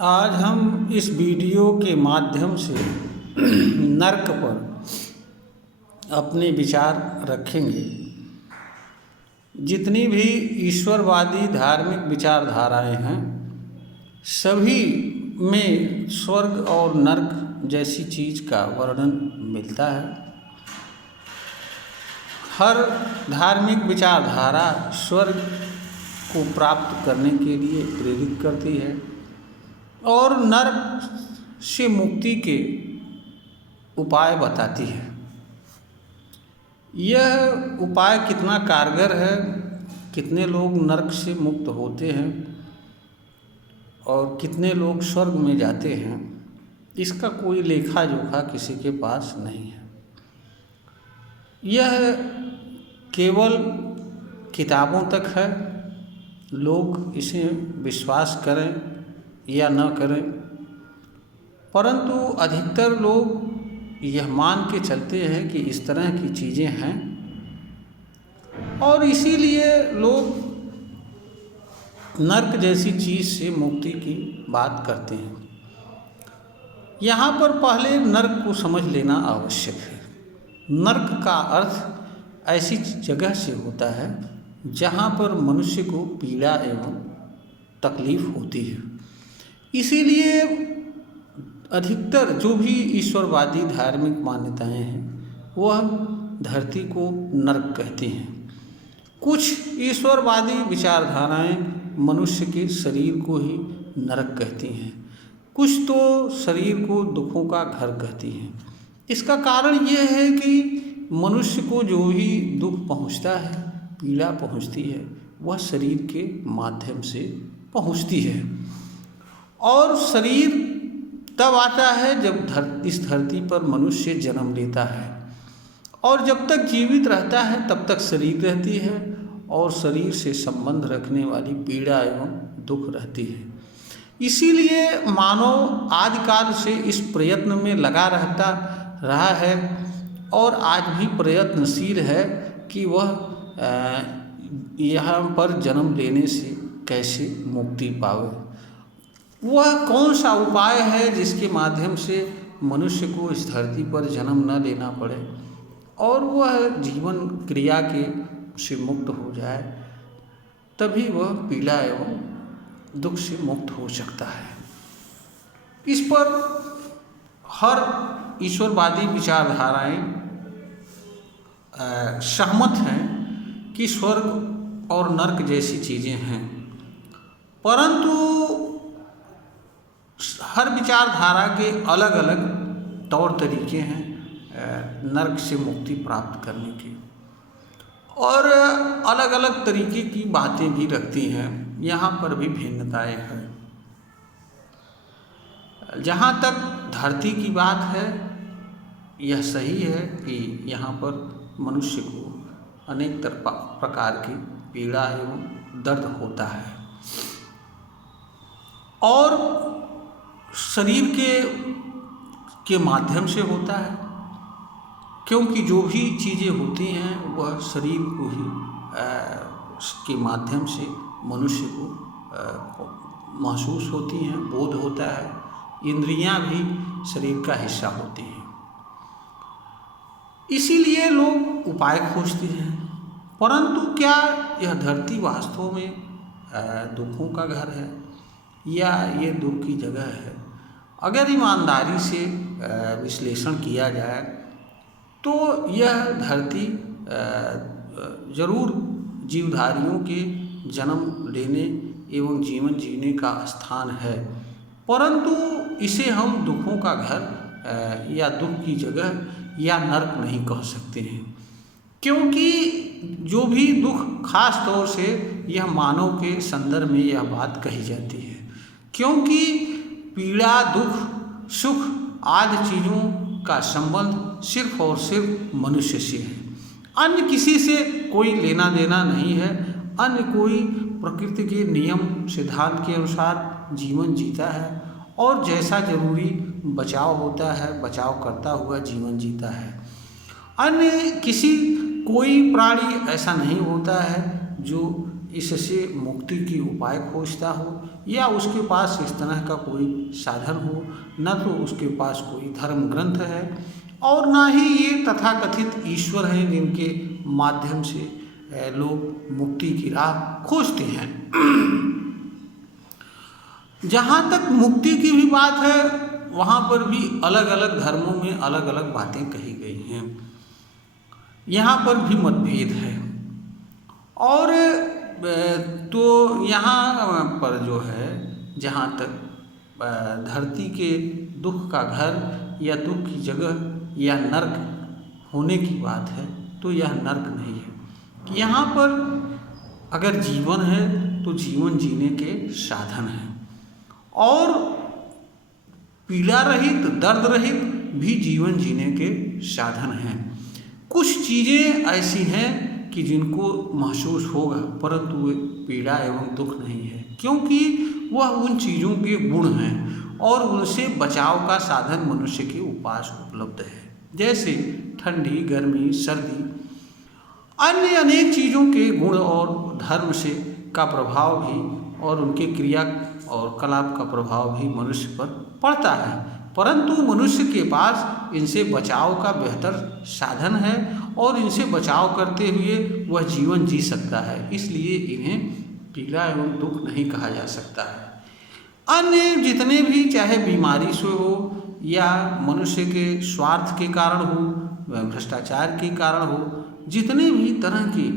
आज हम इस वीडियो के माध्यम से नर्क पर अपने विचार रखेंगे। जितनी भी ईश्वरवादी धार्मिक विचारधाराएं हैं, सभी में स्वर्ग और नर्क जैसी चीज़ का वर्णन मिलता है। हर धार्मिक विचारधारा स्वर्ग को प्राप्त करने के लिए प्रेरित करती है और नर्क से मुक्ति के उपाय बताती है। यह उपाय कितना कारगर है, कितने लोग नर्क से मुक्त होते हैं और कितने लोग स्वर्ग में जाते हैं, इसका कोई लेखा जोखा किसी के पास नहीं है। यह केवल किताबों तक है। लोग इसे विश्वास करें या न करें, परंतु अधिकतर लोग यह मान के चलते हैं कि इस तरह की चीज़ें हैं और इसीलिए लोग नर्क जैसी चीज़ से मुक्ति की बात करते हैं। यहाँ पर पहले नर्क को समझ लेना आवश्यक है। नर्क का अर्थ ऐसी जगह से होता है जहाँ पर मनुष्य को पीड़ा एवं तकलीफ होती है। इसीलिए अधिकतर जो भी ईश्वरवादी धार्मिक मान्यताएं हैं, वह धरती को नर्क कहती हैं। कुछ ईश्वरवादी विचारधाराएं मनुष्य के शरीर को ही नरक कहती हैं, कुछ तो शरीर को दुखों का घर कहती हैं। इसका कारण यह है कि मनुष्य को जो भी दुख पहुंचता है, पीड़ा पहुंचती है, वह शरीर के माध्यम से पहुंचती है और शरीर तब आता है जब इस धरती पर मनुष्य जन्म लेता है और जब तक जीवित रहता है तब तक शरीर रहती है और शरीर से संबंध रखने वाली पीड़ा एवं दुख रहती है। इसीलिए मानव आदिकाल से इस प्रयत्न में लगा रहा है और आज भी प्रयत्नशील है कि वह यहाँ पर जन्म लेने से कैसे मुक्ति पावे। वह कौन सा उपाय है जिसके माध्यम से मनुष्य को इस धरती पर जन्म न लेना पड़े और वह जीवन क्रिया के से मुक्त हो जाए, तभी वह पीड़ा एवं दुख से मुक्त हो सकता है। इस पर हर ईश्वरवादी विचारधाराएं सहमत हैं कि स्वर्ग और नर्क जैसी चीज़ें हैं, परंतु हर विचारधारा के अलग अलग तौर तरीके हैं नर्क से मुक्ति प्राप्त करने के और अलग अलग तरीके की बातें भी रखती हैं। यहाँ पर भी भिन्नताएं हैं। जहाँ तक धरती की बात है, यह सही है कि यहाँ पर मनुष्य को अनेक प्रकार की पीड़ा एवं दर्द होता है और शरीर के माध्यम से होता है, क्योंकि जो भी चीज़ें होती हैं वह शरीर को ही के माध्यम से मनुष्य को महसूस होती हैं, बोध होता है। इंद्रियां भी शरीर का हिस्सा होती हैं। इसीलिए लोग उपाय खोजते हैं, परंतु क्या यह धरती वास्तव में दुखों का घर है या ये दुख की जगह है? अगर ईमानदारी से विश्लेषण किया जाए तो यह धरती जरूर जीवधारियों के जन्म लेने एवं जीवन जीने का स्थान है, परंतु इसे हम दुखों का घर या दुख की जगह या नर्क नहीं कह सकते हैं, क्योंकि जो भी दुख खास तौर से यह मानव के संदर्भ में यह बात कही जाती है, क्योंकि पीड़ा, दुख, सुख आदि चीज़ों का संबंध सिर्फ और सिर्फ मनुष्य से है। अन्य किसी से कोई लेना देना नहीं है। अन्य कोई प्रकृति के नियम सिद्धांत के अनुसार जीवन जीता है और जैसा जरूरी बचाव होता है, बचाव करता हुआ जीवन जीता है। अन्य कोई प्राणी ऐसा नहीं होता है जो इससे मुक्ति की उपाय खोजता हो या उसके पास इस तरह का कोई साधन हो, न तो उसके पास कोई धर्म ग्रंथ है और ना ही ये तथाकथित ईश्वर हैं जिनके माध्यम से लोग मुक्ति की राह खोजते हैं। जहाँ तक मुक्ति की भी बात है, वहाँ पर भी अलग अलग धर्मों में अलग अलग बातें कही गई हैं। यहाँ पर भी मतभेद है और तो यहाँ पर जो है, जहाँ तक धरती के दुख का घर या दुख की जगह या नर्क होने की बात है, तो यह नर्क नहीं है। यहाँ पर अगर जीवन है तो जीवन जीने के साधन हैं और पीड़ा रहित, दर्द रहित भी जीवन जीने के साधन हैं। कुछ चीज़ें ऐसी हैं कि जिनको महसूस होगा, परंतु वे पीड़ा एवं दुख नहीं है, क्योंकि वह उन चीज़ों के गुण हैं और उनसे बचाव का साधन मनुष्य के पास उपलब्ध है। जैसे ठंडी, गर्मी, सर्दी, अन्य अनेक चीज़ों के गुण और धर्म से का प्रभाव भी और उनके क्रिया और कलाप का प्रभाव भी मनुष्य पर पड़ता है, परंतु मनुष्य के पास इनसे बचाव का बेहतर साधन है और इनसे बचाव करते हुए वह जीवन जी सकता है, इसलिए इन्हें पीड़ा एवं दुख नहीं कहा जा सकता है। अन्य जितने भी, चाहे बीमारी से हो या मनुष्य के स्वार्थ के कारण हो, भ्रष्टाचार के कारण हो, जितने भी तरह की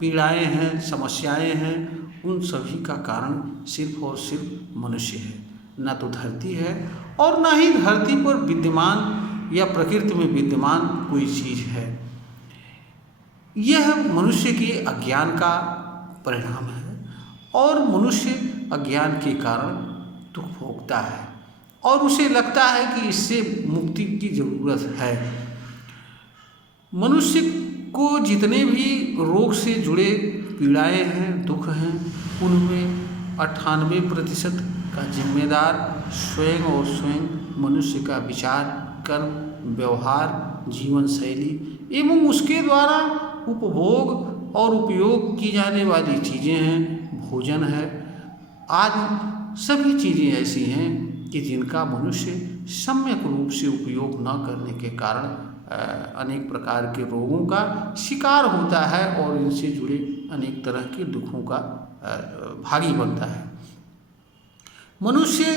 पीड़ाएं हैं, समस्याएं हैं, उन सभी का कारण सिर्फ और सिर्फ मनुष्य है, न तो धरती है और न ही धरती पर विद्यमान या प्रकृति में विद्यमान कोई चीज़ है। यह मनुष्य के अज्ञान का परिणाम है और मनुष्य अज्ञान के कारण दुख भोगता है और उसे लगता है कि इससे मुक्ति की जरूरत है। मनुष्य को जितने भी रोग से जुड़े पीड़ाएं हैं, दुख हैं, उनमें 98% का जिम्मेदार स्वयं और स्वयं मनुष्य का विचार, कर्म, व्यवहार, जीवन शैली एवं उसके द्वारा उपभोग और उपयोग की जाने वाली चीज़ें हैं, भोजन है, आदि सभी चीज़ें ऐसी हैं कि जिनका मनुष्य सम्यक रूप से उपयोग न करने के कारण अनेक प्रकार के रोगों का शिकार होता है और इनसे जुड़े अनेक तरह के दुखों का भागी बनता है। मनुष्य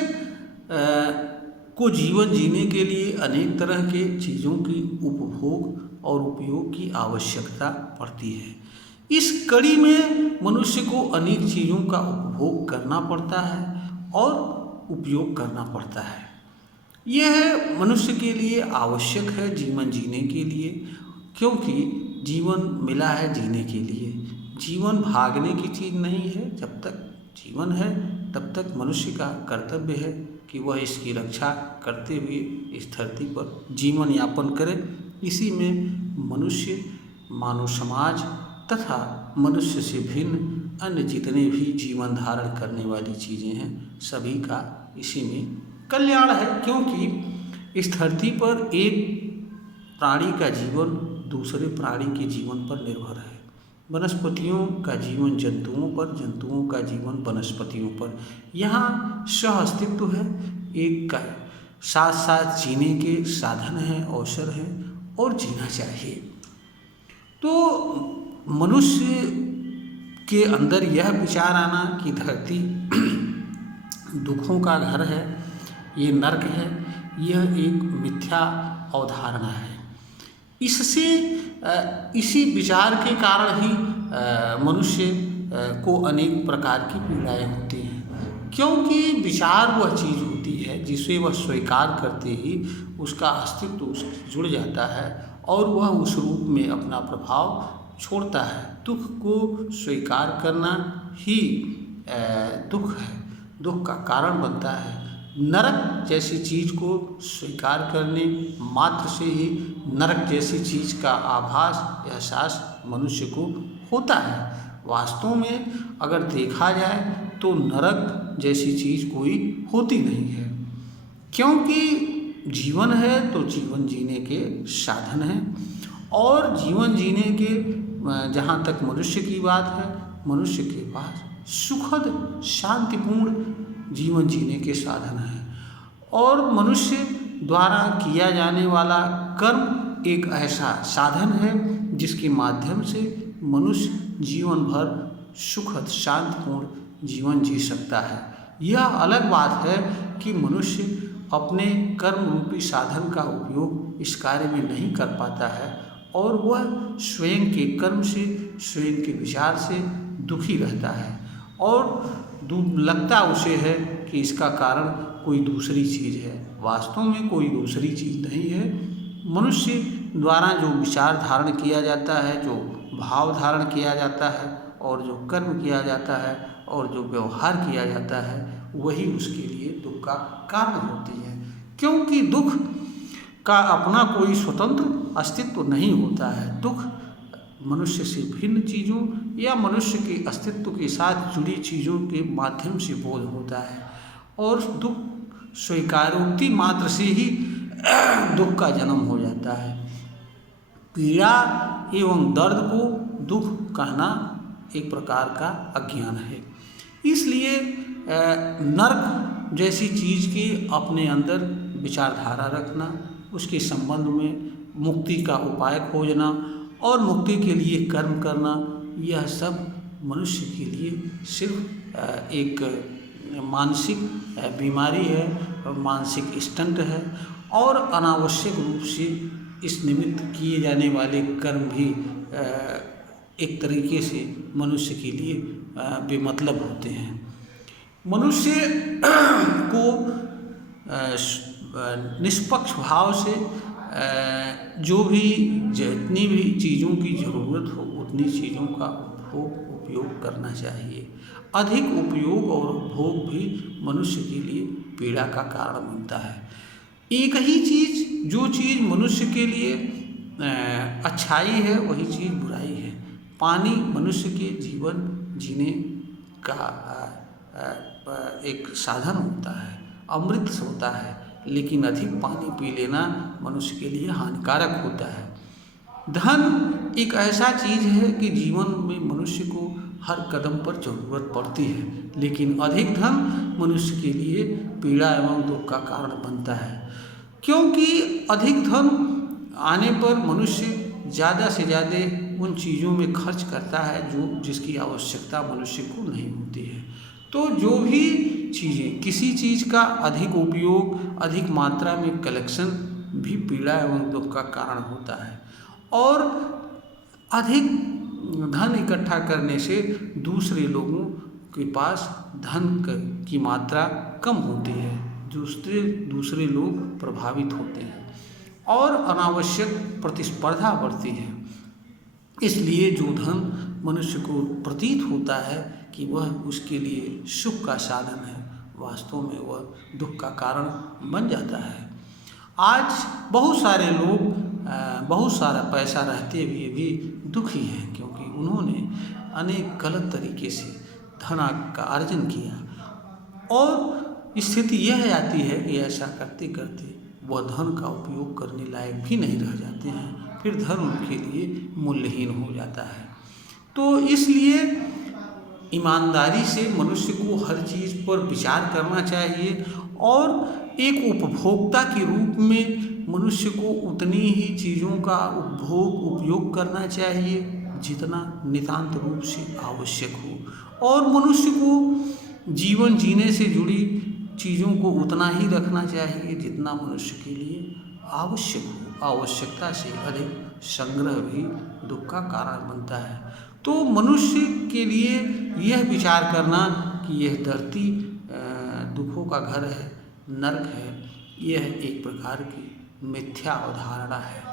को जीवन जीने के लिए अनेक तरह के चीज़ों की उपभोग और उपयोग की आवश्यकता पड़ती है। इस कड़ी में मनुष्य को अनेक चीज़ों का उपभोग करना पड़ता है और उपयोग करना पड़ता है। यह मनुष्य के लिए आवश्यक है जीवन जीने के लिए, क्योंकि जीवन मिला है जीने के लिए। जीवन भागने की चीज़ नहीं है। जब तक जीवन है तब तक मनुष्य का कर्तव्य है कि वह इसकी रक्षा करते हुए इस धरती पर जीवन यापन करे। इसी में मनुष्य, मानव समाज तथा मनुष्य से भिन्न अन्य जितने भी जीवन धारण करने वाली चीज़ें हैं, सभी का इसी में कल्याण है, क्योंकि इस धरती पर एक प्राणी का जीवन दूसरे प्राणी के जीवन पर निर्भर है। वनस्पतियों का जीवन जंतुओं पर, जंतुओं का जीवन वनस्पतियों पर। यहाँ सह अस्तित्व है, एक का साथ साथ जीने के साधन हैं, अवसर हैं और जीना चाहिए। तो मनुष्य के अंदर यह विचार आना कि धरती दुखों का घर है, ये नर्क है, यह एक मिथ्या अवधारणा है। इससे इसी विचार के कारण ही मनुष्य को अनेक प्रकार की पीड़ाएं होती हैं, क्योंकि विचार वह चीज़ होती है जिसे वह स्वीकार करते ही उसका अस्तित्व उससे जुड़ जाता है और वह उस रूप में अपना प्रभाव छोड़ता है। दुख को स्वीकार करना ही दुख है, दुख का कारण बनता है। नरक जैसी चीज़ को स्वीकार करने मात्र से ही नरक जैसी चीज़ का आभास, एहसास मनुष्य को होता है। वास्तव में अगर देखा जाए तो नरक जैसी चीज़ कोई होती नहीं है, क्योंकि जीवन है तो जीवन जीने के साधन हैं और जीवन जीने के जहाँ तक मनुष्य की बात है, मनुष्य के पास सुखद शांतिपूर्ण जीवन जीने के साधन हैं। और मनुष्य द्वारा किया जाने वाला कर्म एक ऐसा साधन है जिसके माध्यम से मनुष्य जीवन भर सुखद शांतिपूर्ण जीवन जी सकता है। यह अलग बात है कि मनुष्य अपने कर्म रूपी साधन का उपयोग इस कार्य में नहीं कर पाता है और वह स्वयं के कर्म से, स्वयं के विचार से दुखी रहता है और लगता उसे है कि इसका कारण कोई दूसरी चीज़ है। वास्तव में कोई दूसरी चीज़ नहीं है। मनुष्य द्वारा जो विचार धारण किया जाता है, जो भाव धारण किया जाता है और जो कर्म किया जाता है और जो व्यवहार किया जाता है, वही उसके लिए दुख का कारण होती है। क्योंकि दुख का अपना कोई स्वतंत्र अस्तित्व नहीं होता है। दुख मनुष्य से भिन्न चीज़ों या मनुष्य के अस्तित्व के साथ जुड़ी चीज़ों के माध्यम से बोध होता है और दुख स्वीकारोक्ति मात्र से ही दुख का जन्म हो जाता है। पीड़ा एवं दर्द को दुख कहना एक प्रकार का अज्ञान है। इसलिए नरक जैसी चीज़ की अपने अंदर विचारधारा रखना, उसके संबंध में मुक्ति का उपाय खोजना और मुक्ति के लिए कर्म करना, यह सब मनुष्य के लिए सिर्फ एक मानसिक बीमारी है, मानसिक स्टंट है और अनावश्यक रूप से इस निमित्त किए जाने वाले कर्म भी एक तरीके से मनुष्य के लिए बेमतलब होते हैं। मनुष्य को निष्पक्ष भाव से जो भी जितनी भी चीज़ों की ज़रूरत हो उतनी चीज़ों का उपयोग करना चाहिए। अधिक उपयोग और उपभोग भी मनुष्य के लिए पीड़ा का कारण बनता है। एक ही चीज़, जो चीज़ मनुष्य के लिए अच्छाई है वही चीज़ बुराई है। पानी मनुष्य के जीवन जीने का एक साधन होता है, अमृत होता है, लेकिन अधिक पानी पी लेना मनुष्य के लिए हानिकारक होता है। धन एक ऐसा चीज़ है कि जीवन में मनुष्य को हर कदम पर जरूरत पड़ती है, लेकिन अधिक धन मनुष्य के लिए पीड़ा एवं दुख का कारण बनता है। क्योंकि अधिक धन आने पर मनुष्य ज़्यादा से ज़्यादा उन चीज़ों में खर्च करता है जो जिसकी आवश्यकता मनुष्य को नहीं होती है। तो जो भी चीज़ें, किसी चीज़ का अधिक उपयोग, अधिक मात्रा में कलेक्शन भी पीड़ा एवं दुख का कारण होता है। और अधिक धन इकट्ठा करने से दूसरे लोगों के पास धन की मात्रा कम होती है, दूसरे लोग प्रभावित होते हैं और अनावश्यक प्रतिस्पर्धा बढ़ती है। इसलिए जो धन मनुष्य को प्रतीत होता है कि वह उसके लिए सुख का साधन है, वास्तव में वह दुख का कारण बन जाता है। आज बहुत सारे लोग बहुत सारा पैसा रहते हुए भी दुखी हैं, क्योंकि उन्होंने अनेक गलत तरीके से धन का अर्जन किया और स्थिति यह आती है कि ऐसा करते करते वह धन का उपयोग करने लायक भी नहीं रह जाते हैं, फिर धन उनके लिए मूल्यहीन हो जाता है। तो इसलिए ईमानदारी से मनुष्य को हर चीज़ पर विचार करना चाहिए और एक उपभोक्ता के रूप में मनुष्य को उतनी ही चीज़ों का उपयोग करना चाहिए जितना नितांत रूप से आवश्यक हो, और मनुष्य को जीवन जीने से जुड़ी चीज़ों को उतना ही रखना चाहिए जितना मनुष्य के लिए आवश्यक हो। आवश्यकता से अधिक संग्रह भी दुख का कारण बनता है। तो मनुष्य के लिए यह विचार करना कि यह धरती दुखों का घर है, नरक है, यह एक प्रकार की मिथ्या अवधारणा है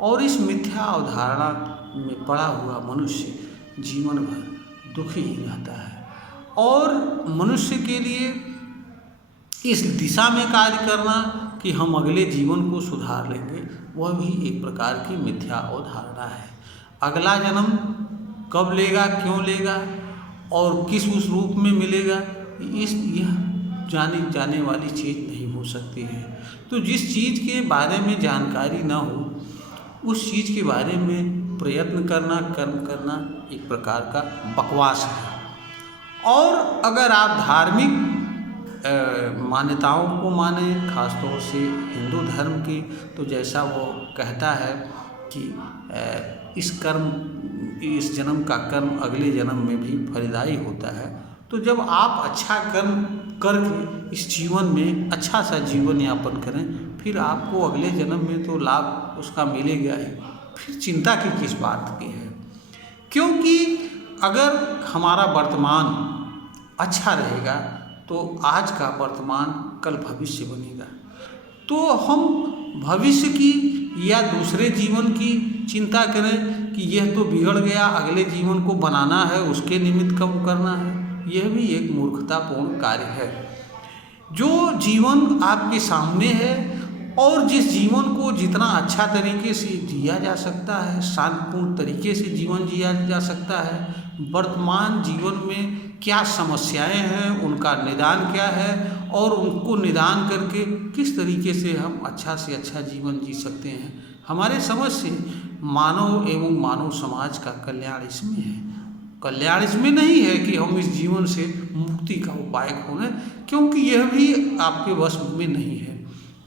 और इस मिथ्या अवधारणा में पड़ा हुआ मनुष्य जीवन भर दुखी ही रहता है। और मनुष्य के लिए इस दिशा में कार्य करना कि हम अगले जीवन को सुधार लेंगे, वह भी एक प्रकार की मिथ्या अवधारणा है। अगला जन्म कब लेगा, क्यों लेगा और किस उस रूप में मिलेगा, यह जानी जाने वाली चीज़ नहीं हो सकती है। तो जिस चीज़ के बारे में जानकारी ना हो उस चीज़ के बारे में प्रयत्न करना, कर्म करना एक प्रकार का बकवास है। और अगर आप धार्मिक मान्यताओं को माने, खासतौर से हिंदू धर्म की, तो जैसा वो कहता है कि इस जन्म का कर्म अगले जन्म में भी फलदायी होता है। तो जब आप अच्छा कर्म करके इस जीवन में अच्छा सा जीवन यापन करें, फिर आपको अगले जन्म में तो लाभ उसका मिलेगा ही, फिर चिंता की किस बात की है। क्योंकि अगर हमारा वर्तमान अच्छा रहेगा तो आज का वर्तमान कल भविष्य बनेगा। तो हम भविष्य की या दूसरे जीवन की चिंता करें कि यह तो बिगड़ गया, अगले जीवन को बनाना है, उसके निमित्त कम करना है, यह भी एक मूर्खतापूर्ण कार्य है। जो जीवन आपके सामने है और जिस जीवन को जितना अच्छा तरीके से जिया जा सकता है, शांतिपूर्ण तरीके से जीवन जिया जा सकता है, वर्तमान जीवन में क्या समस्याएं हैं, उनका निदान क्या है और उनको निदान करके किस तरीके से हम अच्छा से अच्छा जीवन जी सकते हैं, हमारे समझ से मानव एवं मानव समाज का कल्याण इसमें है। कल्याण इसमें नहीं है कि हम इस जीवन से मुक्ति का उपाय खोजें, क्योंकि यह भी आपके वश में नहीं है।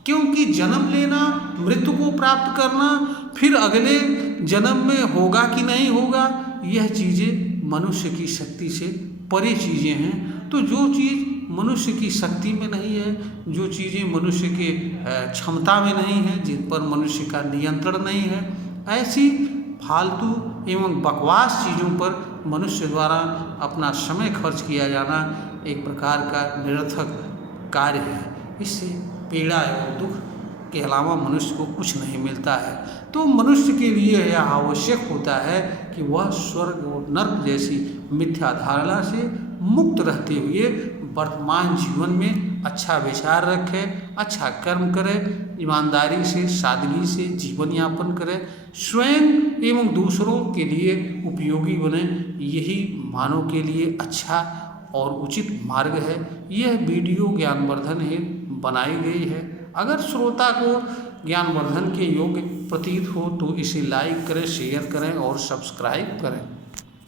क्योंकि जन्म लेना, मृत्यु को प्राप्त करना, फिर अगले जन्म में होगा कि नहीं होगा, यह चीज़ें मनुष्य की शक्ति से परे चीज़ें हैं। तो जो चीज़ मनुष्य की शक्ति में नहीं है, जो चीज़ें मनुष्य के क्षमता में नहीं है, जिन पर मनुष्य का नियंत्रण नहीं है, ऐसी फालतू एवं बकवास चीज़ों पर मनुष्य द्वारा अपना समय खर्च किया जाना एक प्रकार का निरर्थक कार्य है। इससे पीड़ा एवं दुख के अलावा मनुष्य को कुछ नहीं मिलता है। तो मनुष्य के लिए यह आवश्यक होता है कि वह स्वर्ग और नर्क जैसी मिथ्या धारणा से मुक्त रहते हुए वर्तमान जीवन में अच्छा विचार रखे, अच्छा कर्म करे, ईमानदारी से, सादगी से जीवन यापन करे, स्वयं एवं दूसरों के लिए उपयोगी बने। यही मानव के लिए अच्छा और उचित मार्ग है। यह वीडियो ज्ञानवर्धन हेतु बनाई गई है। अगर श्रोता को ज्ञानवर्धन के योग्य प्रतीत हो तो इसे लाइक करें, शेयर करें और सब्सक्राइब करें।